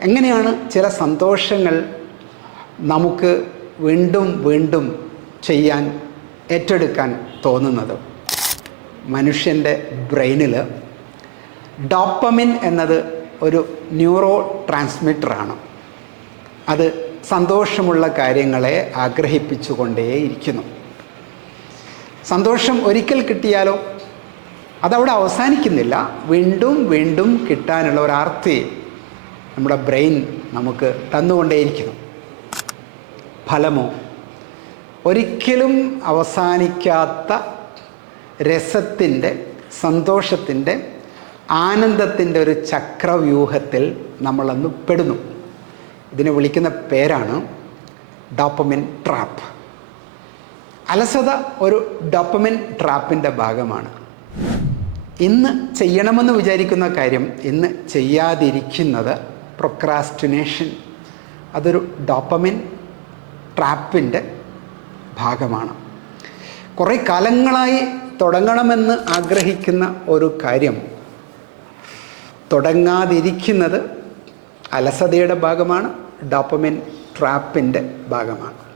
എങ്ങനെയാണ് ചില സന്തോഷങ്ങൾ നമുക്ക് വീണ്ടും വീണ്ടും ചെയ്യാൻ ഏറ്റെടുക്കാൻ തോന്നുന്നത്? മനുഷ്യന്റെ ബ്രെയിനിൽ ഡോപ്പമിൻ എന്നത് ഒരു ന്യൂറോ ട്രാൻസ്മിറ്ററാണ്. അത് സന്തോഷമുള്ള കാര്യങ്ങളെ ആഗ്രഹിപ്പിച്ചുകൊണ്ടേയിരിക്കുന്നു. സന്തോഷം ഒരിക്കൽ കിട്ടിയാലോ? അതവിടെ അവസാനിക്കുന്നില്ല. വീണ്ടും വീണ്ടും കിട്ടാനുള്ള ഒരു ആർത്തി നമ്മുടെ ബ്രെയിൻ നമുക്ക് തന്നുകൊണ്ടേയിരിക്കുന്നു. ഫലമോ? ഒരിക്കലും അവസാനിക്കാത്ത രസത്തിന്റെ സന്തോഷത്തിന്റെ ആനന്ദത്തിന്റെ ഒരു ചക്രവ്യൂഹത്തിൽ നമ്മളന്ന് പെടുന്നു. ഇതിനെ വിളിക്കുന്ന പേരാണ് ഡോപ്പമിൻ ട്രാപ്പ്. അലസത ഒരു ഡോപ്പമിൻ ട്രാപ്പിന്റെ ഭാഗമാണ്. ഇന്ന് ചെയ്യണമെന്ന് വിചാരിക്കുന്ന കാര്യം ഇന്ന് ചെയ്യാതിരിക്കുന്നത് പ്രൊക്രാസ്റ്റിനേഷൻ അതൊരു ഡോപ്പമിൻ ട്രാപ്പിന്റെ ഭാഗമാണ്. കുറേ കാലങ്ങളായി തുടങ്ങണമെന്ന് ആഗ്രഹിക്കുന്ന ഒരു കാര്യം തുടങ്ങാതിരിക്കുന്നത് അലസതയുടെ ഭാഗമാണ് ഡോപ്പമിൻ ട്രാപ്പിന്റെ ഭാഗമാണ്.